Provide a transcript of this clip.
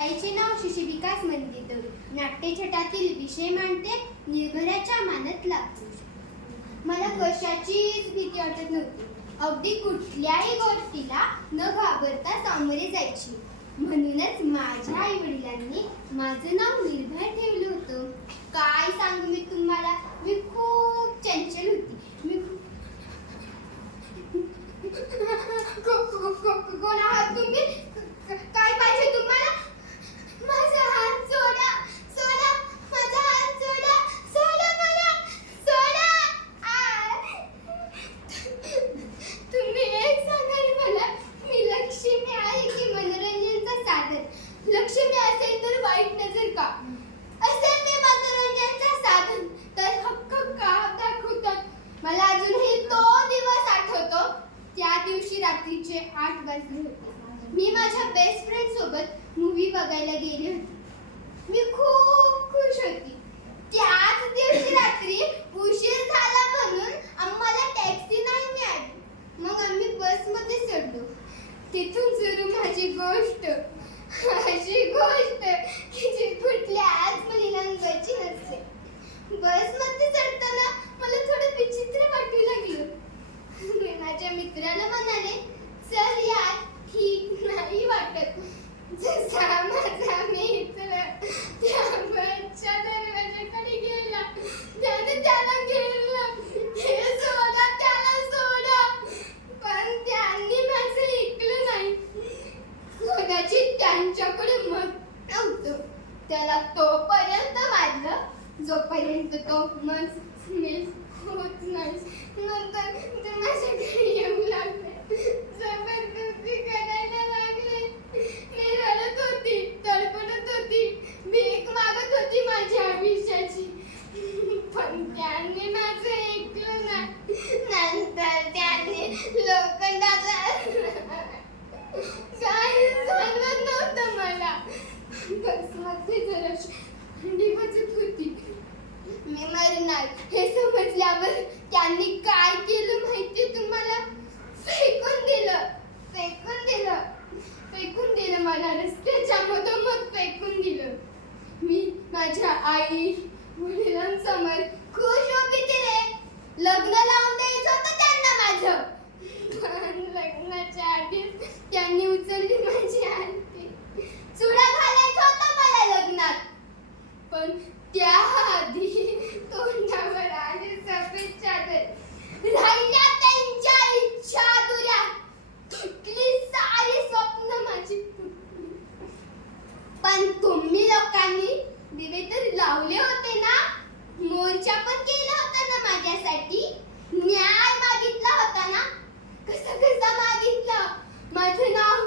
ताईचे नाव शिशी विकास मंदिर. नाट्यछटातील विषय मांडते निर्भयाच्या मानत लागतो. मला कशाचीच भीती वाटत नव्हती. अगदी कुठल्याही गोष्टीला न घाबरता सामोरे जायची. म्हणूनच माझ्या आई वडिलांनी माझं नाव निर्भय ठेवलं होतं. काय सांगू मी तुम्हाला, मी खूप चंचल होती. कोण आहात तुम्ही? काय पाहिजे तुम्हाला? माझा हात सोडा, सोडा, माझा हात सोडा, सोडा मला, सोडा. तुम्ही एक सांगाल मला, मी लक्ष्मी आहे की मनोरंजनाचं साधन? लक्ष्मी असेल तर वाईट नजर का? असेल मी मनोरंजनाचं साधन तर हक्क का दाखवतात? मला अजूनही तो दिवस आठवतो. त्या दिवशी रात्रीचे 8 वाजले होते. मी माझ्या बेस्ट फ्रेंड सोबत मूवी बघायला गेले होते. मी खूप खुश होती. त्याच दिवशी रात्री उशीर झाला म्हणून आम्हाला टॅक्सी नाही मिळाली. मग आम्ही बसमध्ये चढलो. तिथून सुरू माझी गोष्ट, अशी गोष्ट की जी कुठल्याच मुलीला अनुभवायची नसते. बसमध्ये चढताना मला थोडं विचित्र वाटू लागलं. मी माझ्या मित्राला म्हणाले, चल यार, ठीक नाही वाटत. जसा माझा मित्र त्या बसच्या दरवाजाकडे गेला, त्याने त्याला घेरलं. हे सोडा, त्याला सोडा. पण त्यांनी माझं ऐकलं नाही. कदाचित त्यांच्याकडे मत नव्हतं. त्याला तोपर्यंत वाढलं जोपर्यंत तो मत मिस होत नाही. नंतर ते माझ्याकडे येऊ लागले, जबरदस्ती करायला लागले. मी रडत होती, तडफडत होती, भीक मागत होती माझ्या आयुष्याची. पण त्यांनी माझं ऐकलं नाही. नंतर त्यांनी लोखंडाचा काही जाणवत नव्हतं मला. बसमध्ये जराशी थंडी वाजत होती. मी मरणार हे समजल्यावर त्यांनी काय केलं माहिती तुम्हाला? फेकून दिलं, फेकून दिलं, फेकून दिलं. मला रस्त्याच्या मधोमध फेकून दिलं. मी माझ्या आई वडिलांसमोर खुश उभी रे. लग्न लावून द्यायचं होतं त्यांना माझं. पण लग्नाच्या आधीच त्यांनी उचलली माझी आरती. चुडा घालायचा होता मला लग्नात. पण त्याआधी तोंडावर आले सफेद चादर. राहिल्या त्यांच्या इच्छा अधुऱ्या. तुटली सारी स्वप्न माझी. पण तुम्ही लोकांनी दिवे तर लावले होते ना? मोर्चा पण केला होता ना माझ्यासाठी? न्याय मागितला होता ना? कसा मागितला? माझं नाव